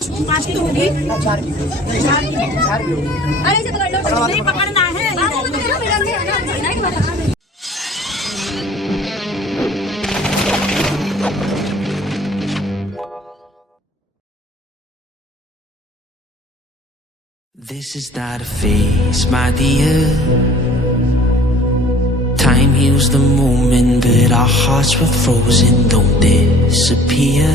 5 की होगी। अरे इसे पकड़ लो, नहीं पकड़ना है। This is not a phase, my dear. Time heals the moment, but our hearts were frozen, don't disappear.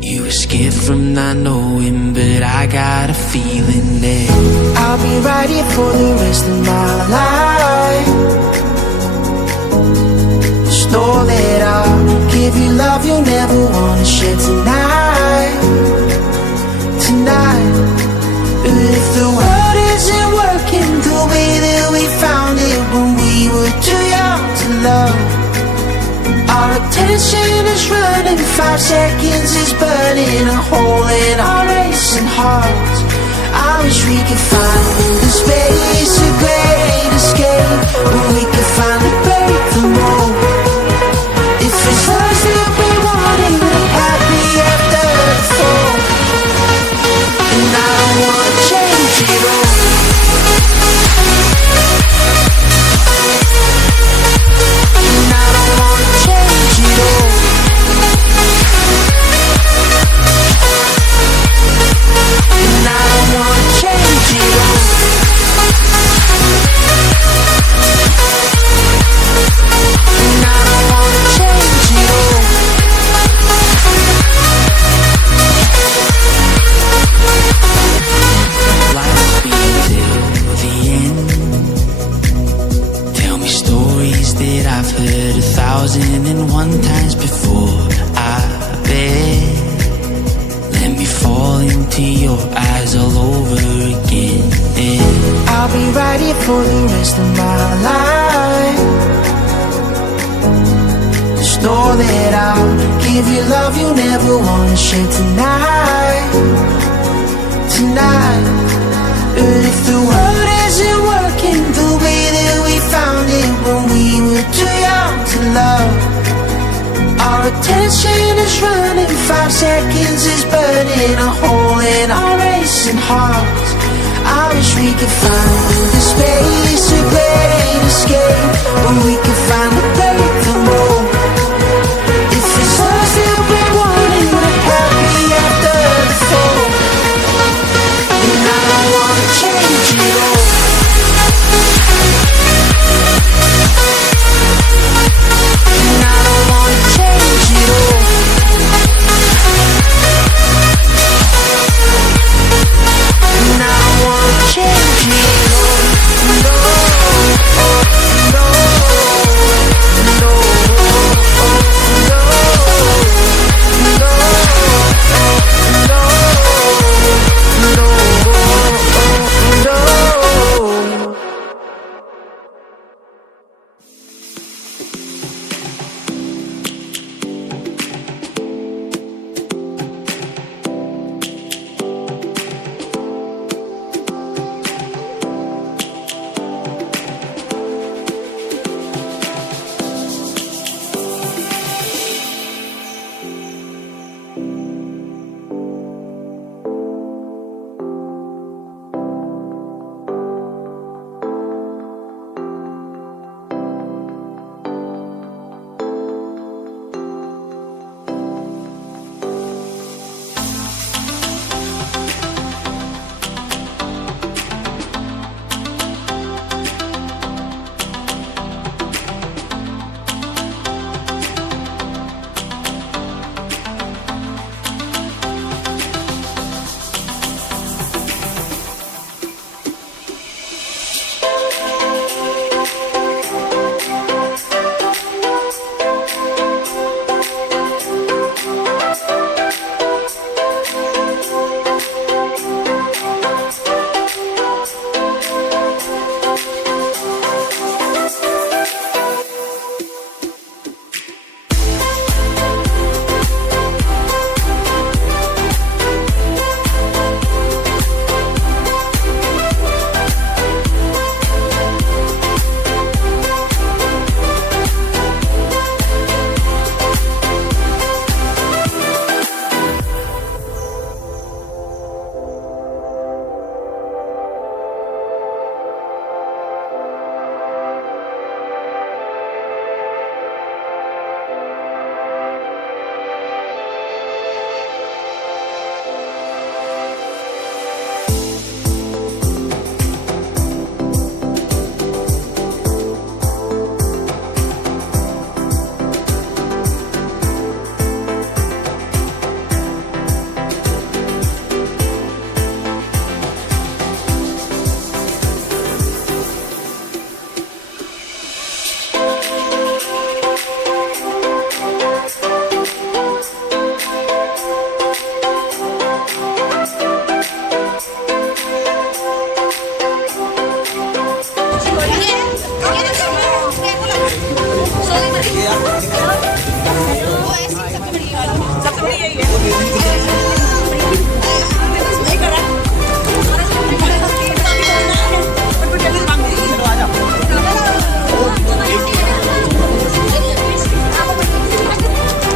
You were scared from not knowing, but I got a feeling that I'll be right here for the rest of my life. Just know that I'll give you love you'll never wanna share tonight. Tonight. But if the world isn't working the way that we found it when we were too young to love, our attention is running, 5 seconds is burning a hole in our racing hearts. I wish we could find the space, a great escape, where we could finally break the mold. If it's us that we wanted, happy after the fall. And I don't wanna change it all. And I don't wanna change it all. And I don't wanna change it all. And I don't wanna change it all. Life being till the end. Tell me stories that I've heard 1,001 times before. I bet. Let me fall into your eyes all over again. And I'll be right here for the rest of my life. Just know that I'll give you love you'll never wanna share tonight. Tonight. But if the world isn't working the way that we found it when we were too young to love, our attention is running, 5 seconds is burning a hole in our racing hearts. I wish we could find the space, a great escape, where we could